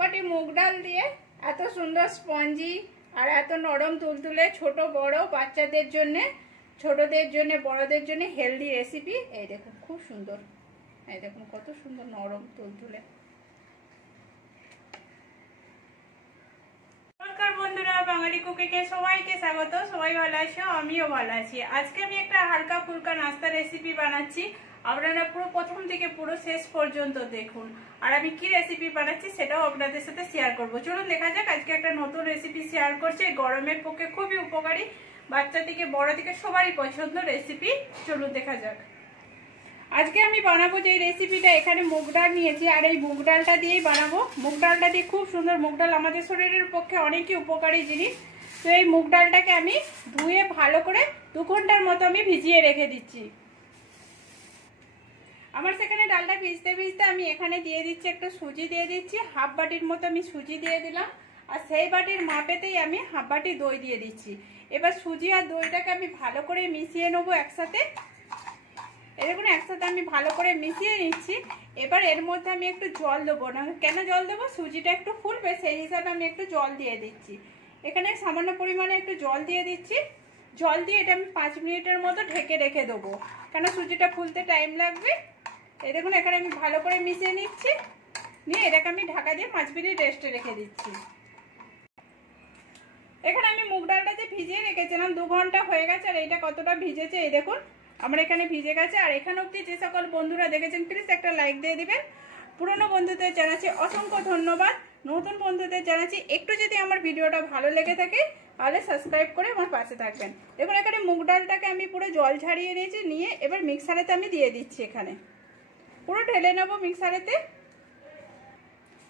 বাটি মুগ ডাল দিয়ে এত সুন্দর স্পঞ্জি আর এত নরম তুলতুলে ছোট বড় বাচ্চাদের জন্য, ছোটদের জন্য, বড়দের জন্য হেলদি রেসিপি। এই দেখুন খুব সুন্দর, এই দেখুন কত সুন্দর নরম তুলতুলে। নমস্কার বন্ধুরা, বাঙালি কুকিংয়ে সবাইকে স্বাগত। সবাই ভালো আছো, আমিও ভালো আছি। আজকে আমি একটা হালকা ফুলকা নাস্তা রেসিপি বানাচ্ছি। আপনারা পুরো প্রথম থেকে পুরো শেষ পর্যন্ত দেখুন। আর আমি কি রেসিপি বানাচ্ছি সেটাও আপনাদের সাথে শেয়ার করব। চলুন দেখা যাক। আজকে একটা নতুন রেসিপি শেয়ার করছি, গরমের পক্ষে খুবই উপকারী, বাচ্চা থেকে বড় থেকে সবারই পছন্দ রেসিপি। চলুন দেখা যাক। আজকে আমি বানাবো যে রেসিপিটা, এখানে মুগ ডাল নিয়েছি আর এই মুগ ডালটা দিয়েই বানাবো। মুগ ডালটা দিয়ে খুব সুন্দর, মুগ ডাল আমাদের শরীরের পক্ষে অনেকই উপকারী জিনিস। তো এই মুগ ডালটাকে আমি ধুয়ে ভালো করে 2 ঘন্টার মতো আমি ভিজিয়ে রেখে দিচ্ছি। আমার সেখানে ডালটা ভিজতে ভিজতে আমি এখানে দিয়ে দিচ্ছি একটু সুজি দিয়ে দিচ্ছি, হাফ বাটির মতো আমি সুজি দিয়ে দিলাম। আর সেই বাটির মাপেতেই আমি হাফ বাটি দই দিয়ে দিচ্ছি। এবার সুজি আর দইটাকে আমি ভালো করে মিশিয়ে নেবো একসাথে। এরকম একসাথে আমি ভালো করে মিশিয়ে নিচ্ছি। এবার এর মধ্যে আমি একটু জল দেবো না, কেন জল দেবো, সুজিটা একটু ফুলবে সেই হিসাবে আমি একটু জল দিয়ে দিচ্ছি। এখানে সামান্য পরিমাণে একটু জল দিয়ে দিচ্ছি। জল দিয়ে এটা আমি 5 মিনিটের মতো ঢেকে রেখে দেবো, কেন সুজিটা ফুলতে টাইম লাগবে। এই দেখুন এখানে আমি ভালো করে মিশিয়ে নিচ্ছি, নিয়ে এটাকে আমি ঢাকা দিয়ে 5 মিনিট রেস্টে রেখে দিচ্ছি। এখানে আমি মুগ ডালটা যে ভিজিয়ে রেখেছিলাম 2 ঘন্টা হয়ে গেছে। আর এটা কতটা ভিজেছে এই দেখুন, আমার এখানে ভিজে গেছে। আর এখানে অবধি যে সকল বন্ধুরা দেখেছেন প্লিজ একটা লাইক দিয়ে দিবেন। পুরনো বন্ধুদের জানাচ্ছি অসংখ্য ধন্যবাদ, নতুন বন্ধুদের জানাচ্ছি একটু যদি আমার ভিডিওটা ভালো লেগে থাকে তাহলে সাবস্ক্রাইব করে আমার পাশে থাকবেন। দেখুন এখানে মুগ ডালটাকে আমি পুরো জল ঝাড়িয়ে নিয়েছি, নিয়ে এবার মিক্সারেতে আমি দিয়ে দিচ্ছি। এখানে পুরো ঢেলে নেবো মিক্সারেতে।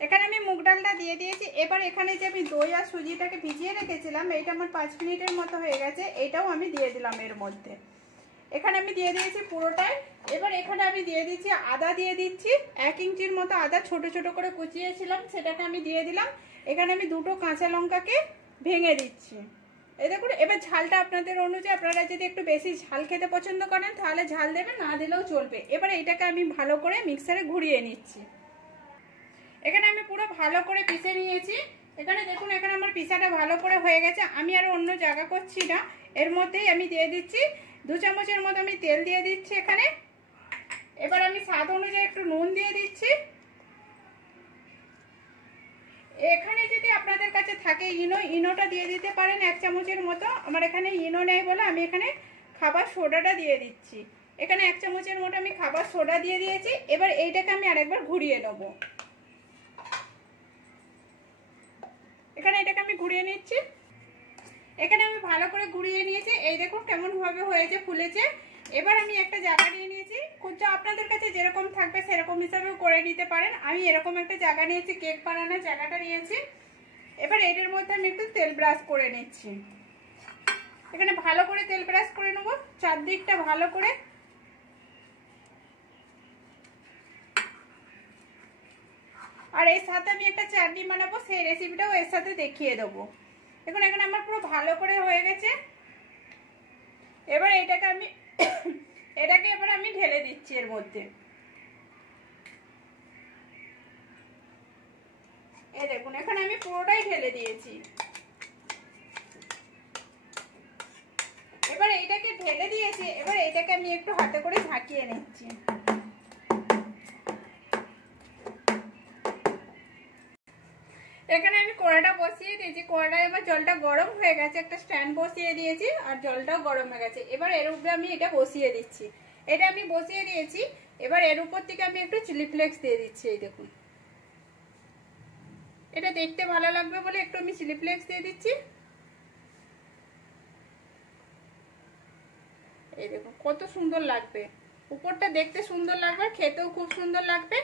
এখানে আমি মুগ ডালটা দিয়ে দিয়েছি। এবার এখানে যে আমি দই আর সুজিটাকে ভিজিয়ে রেখেছিলাম, এইটা আমার 5 মিনিটের মতো হয়ে গেছে, এটাও আমি দিয়ে দিলাম এর মধ্যে। এখানে আমি দিয়ে দিয়েছি পুরোটাই। এবার এখানে আমি দিয়ে দিচ্ছি আদা, দিয়ে দিচ্ছি 1 ইঞ্চির মতো আদা ছোট ছোট করে কুচিয়েছিলাম, সেটাকে আমি দিয়ে দিলাম। এখানে আমি 2টো কাঁচা লঙ্কাকে ভেঙে দিচ্ছি। এই দেখুন এবার ঝালটা আপনাদের অনুযায়ী, আপনারা যদি একটু বেশি ঝাল খেতে পছন্দ করেন তাহলে ঝাল দেবেন, না দিলেও চলবে। এবার এইটাকে আমি ভালো করে মিক্সারে ঘুরিয়ে নিচ্ছি। এখানে আমি পুরো ভালো করে পিষে নিয়েছি। এখানে দেখুন এখানে আমার পিষাটা ভালো করে হয়ে গেছে। আমি আর অন্য জায়গা করছি না, এর মধ্যেই আমি দিয়ে দিচ্ছি 2 চামচের মতো আমি তেল দিয়ে দিচ্ছি এখানে। এবার আমি স্বাদ অনুযায়ী একটু নুন দিয়ে দিচ্ছি। এখানে যদি আপনাদের কাছে থাকে ইনোটা দিয়ে দিতে পারেন 1 চামচের মতো। আমার এখানে ইনো নেই বলে আমি এখানে খাবার সোডাটা দিয়ে দিচ্ছি। এখানে 1 চামচের মতো আমি খাবার সোডা দিয়ে দিয়েছি। এবার এইটাকে আমি আরেকবার ঘুরিয়ে নেবো। এখানে এটাকে আমি ঘুরিয়ে নিচ্ছি। এখানে আমি ভালো করে ঘুরিয়ে নিয়েছি। এই দেখুন কেমন ভাবে হয়েছে, ফুলেছে। এবার আমি একটা জায়গা নিয়ে নিয়েছি, কুচা আপনাদের কাছে যেরকম থাকবে সেরকম হিসাবেও করে নিতে পারেন। আমি এরকম একটা জায়গা নিয়েছি, কেক বানানোর জায়গাটা নিয়েছি। এবার এটার মধ্যে আমি একটু তেল ব্রাশ করে নিচ্ছি। এখানে ভালো করে তেল ব্রাশ করে নেব চারদিকটা ভালো করে। আর এর সাথে আমি একটা চাটনি বানাবো, সেই রেসিপিটাও এর সাথে দেখিয়ে দেবো। দেখুন এখানে আমার পুরো ভালো করে হয়ে গেছে। এবার এটাকে এবার আমি ঢেলে দিচ্ছি এর মধ্যে। এই দেখুন এখানে আমি পুরোটাই ঢেলে দিয়েছি। এবার এইটাকে ঢেলে দিয়েছি। এবার এইটাকে আমি একটু হাতে করে ঝাঁকিয়ে নিচ্ছি। এখানে আমি কড়াটা বসিয়ে দিয়েছি। কড়ায় এবার জলটা গরম হয়ে গেছে, একটা স্ট্যান্ড বসিয়ে দিয়েছি আর জলটাও গরম হয়ে গেছে। এবার এর উপরে আমি এটা বসিয়ে দিচ্ছি। এটা আমি বসিয়ে দিয়েছি। এবার এর উপর থেকে আমি একটু চিলি ফ্লেক্স দিয়ে দিচ্ছি। এই দেখুন এটা দেখতে ভালো লাগবে বলে একটু আমি চিলি ফ্লেক্স দিয়ে দিচ্ছি। এই দেখুন কত সুন্দর লাগবে, উপরটা দেখতে সুন্দর লাগবে, খেতেও খুব সুন্দর লাগবে।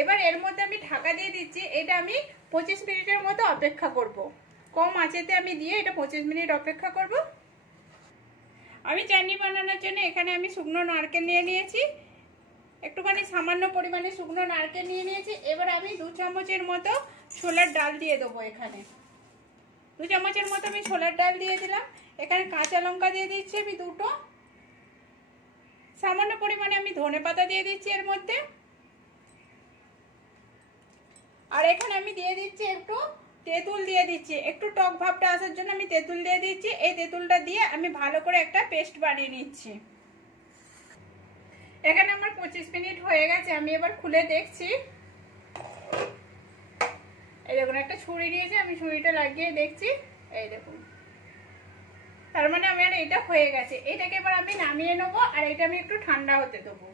এবার এর মধ্যে আমি ঢাকা দিয়ে দিচ্ছি। এটা আমি 25 মিনিটের মতো অপেক্ষা করব। কম আঁচেতে আমি দিয়ে এটা 25 মিনিট অপেক্ষা করব। আমি চাটনি বানানোর জন্য এখানে আমি শুকনো নারকেল নিয়ে নিয়েছি, একটুখানি সামান্য পরিমাণে শুকনো নারকেল নিয়ে নিয়েছি। এবার আমি 2 চামচের মতো ছোলার ডাল দিয়ে দেবো। এখানে 2 চামচের মতো আমি ছোলার ডাল দিয়ে দিলাম। এখানে কাঁচা লঙ্কা দিয়ে দিচ্ছি আমি 2টো। সামান্য পরিমাণে আমি ধনেপাতা দিয়ে দিচ্ছি এর মধ্যে। আর এখানে আমি দিয়ে দিচ্ছি একটু তেঁতুল দিয়ে দিচ্ছি, একটু টক ভাবটা আসার জন্য আমি তেঁতুল দিয়ে দিচ্ছি। এই তেঁতুলটা দিয়ে আমি ভালো করে একটা পেস্ট বানিয়ে নিচ্ছি। এখানে আমার 25 মিনিট হয়ে গেছে, আমি এবার খুলে দেখছি। এই দেখুন একটা ছুরি নিয়েছি, আমি ছুরিটা লাগিয়ে দেখছি। এই দেখুন, তার মানে আমার এটা হয়ে গেছে। এটাকে এবার আমি নামিয়ে নেবো আর এটা আমি একটু ঠান্ডা হতে দেবো।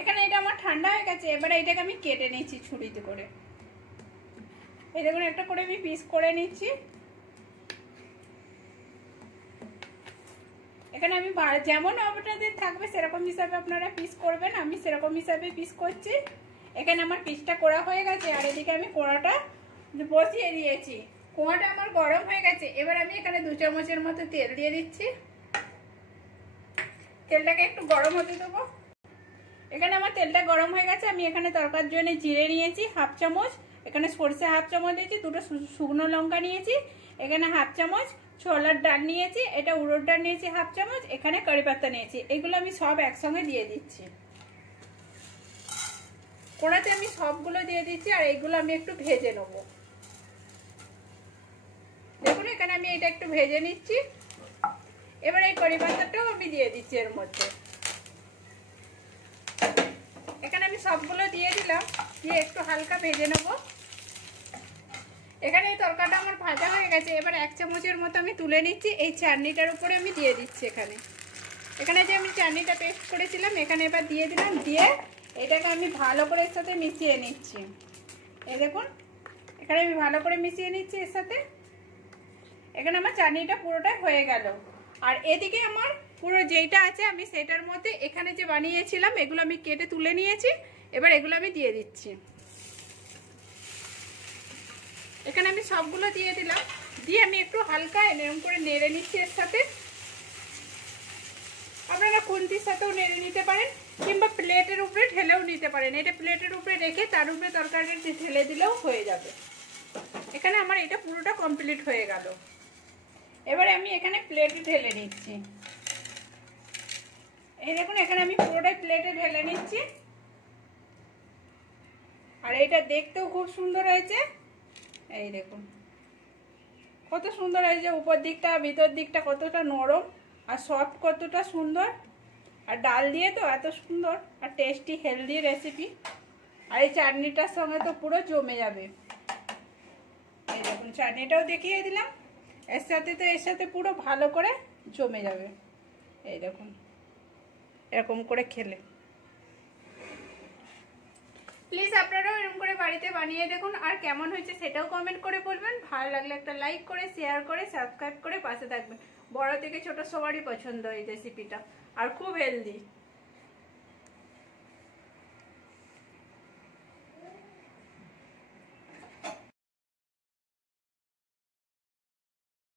এখানে এটা আমার ঠান্ডা হয়ে গেছে, এবারে এটাকে আমি কেটে নিচ্ছি ছুরিতে করে। এই দেখুন একটা করে আমি পিস করে নিচ্ছি। এখানে আমি যেমন আপনাদের থাকবে সেরকম হিসাবে আপনারা পিস করবেন, আমি সেরকম হিসাবে পিস করছি। এখানে আমার পিসটা করা হয়ে গেছে আর এদিকে আমি কোড়াটা বসিয়ে দিয়েছি। কোড়াটা আমার গরম হয়ে গেছে, এবার আমি এখানে 2 চামচের মতো তেল দিয়ে দিচ্ছি। তেলটাকে একটু গরম হতে দেবো। এখানে আমার তেলটা গরম হয়ে গেছে, আমি এখানে তরকার জন্য জিরে নিয়েছি 1/2 চামচ, এখানে সরষে 1/2 চামচ দিয়েছি, 2টো শুকনো লঙ্কা নিয়েছি, এখানে 1/2 চামচ ছোলার ডাল নিয়েছি, এটা উড়োর ডাল নিয়েছি 1/2 চামচ, এখানে কারি পাতা নিয়েছি। এগুলো আমি সব একসঙ্গে দিয়ে দিচ্ছি। কড়াতে আমি সবগুলো দিয়ে দিচ্ছি আর এইগুলো আমি একটু ভেজে নেবো। দেখুন এখানে আমি এটা একটু ভেজে নিচ্ছি। এবার এই কারি পাতাটাও আমি দিয়ে দিচ্ছি এর মধ্যে। এখানে আমি সবগুলো দিয়ে দিলাম, দিয়ে একটু হালকা ভেজে নেব। এখানে এই তরকারিটা আমার ভাজা হয়ে গেছে, এবার 1 চামচের মতো আমি তুলে নিচ্ছি। এই চাটনিটার উপরে আমি দিয়ে দিচ্ছি। এখানে যে আমি চাটনিটা পেস্ট করেছিলাম এখানে এবার দিয়ে দিলাম, দিয়ে এটাকে আমি ভালো করে এর সাথে মিশিয়ে নিচ্ছি। এই দেখুন এখানে আমি ভালো করে মিশিয়ে নিচ্ছি এর সাথে। এখানে আমার চাটনিটা পুরোটাই হয়ে গেল। আর এদিকে আমার পুরো যেটা আছে আমি সেটার মধ্যে এখানে যে বানিয়েছিলাম এগুলো আমি কেটে তুলে নিয়েছি, এবার এগুলো আমি দিয়ে দিচ্ছি। এখানে আমি সবগুলো দিয়ে দিলাম, দিয়ে আমি একটু হালকা এরকম করে নেড়ে নিচ্ছি এর সাথে। আপনারা খুন্তির সাথেও নেড়ে নিতে পারেন কিংবা প্লেটের উপরে ঢেলেও নিতে পারেন। এটা প্লেটের উপরে রেখে তার উপরে তরকারি ঢেলে দিলেও হয়ে যাবে। এখানে আমার এটা পুরোটা কমপ্লিট হয়ে গেল। এবারে আমি এখানে প্লেটে ঢেলে নিচ্ছি। এই দেখুন এখানে আমি পুরোটাই প্লেটে ঢেলে নিচ্ছি। আর এটা দেখতেও খুব সুন্দর হয়েছে। এই দেখুন কত সুন্দর হয়েছে, উপর দিকটা ভিতর দিকটা কতটা নরম আর সফট, কতটা সুন্দর। আর ডাল দিয়ে তো এত সুন্দর আর টেস্টি হেলদি রেসিপি। আর এই চাটনিটার সঙ্গে তো পুরো জমে যাবে। এই দেখুন চাটনিটাও দেখিয়ে দিলাম, এর সাথে পুরো ভালো করে জমে যাবে। এই দেখুন এরকম করে খেলে প্লিজ আপনারাও এরকম করে বাড়িতে বানিয়ে দেখুন। আর কেমন হয়েছে সেটাও কমেন্ট করে বলবেন। ভালো লাগলে একটা লাইক করে, শেয়ার করে, সাবস্ক্রাইব করে পাশে থাকবেন। বড় থেকে ছোট সবারই পছন্দ এই রেসিপিটা আর খুব হেলদি।